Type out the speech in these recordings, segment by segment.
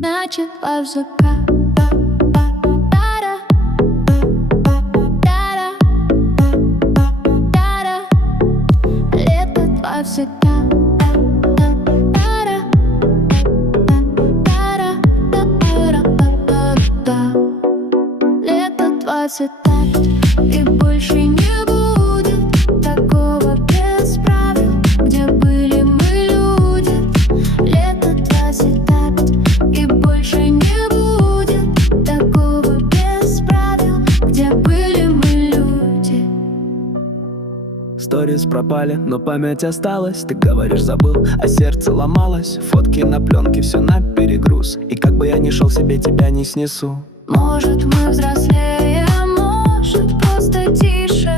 начала в закат. Лето два всегда. Лето два всегда. И больше не будет такого без правил, где были мы люди. Лето два всегда. И больше не будет такого без правил, где были мы люди. Сторис пропали, но память осталась. Ты говоришь, забыл, а сердце ломалось. Фотки на пленке, все на перегруз. И как бы я ни шел, себе тебя не снесу. Может, мы взрослее, может, просто тише,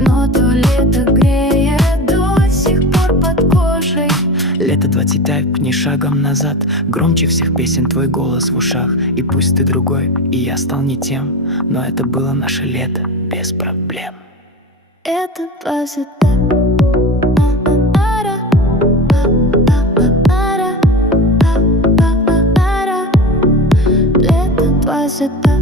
но то лето греет до сих пор под кожей. Лето 25 ни шагом назад. Громче всех песен твой голос в ушах. И пусть ты другой, и я стал не тем, но это было наше лето без проблем. Это два всегда. Лето два всегда.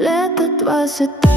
Лето два всегда.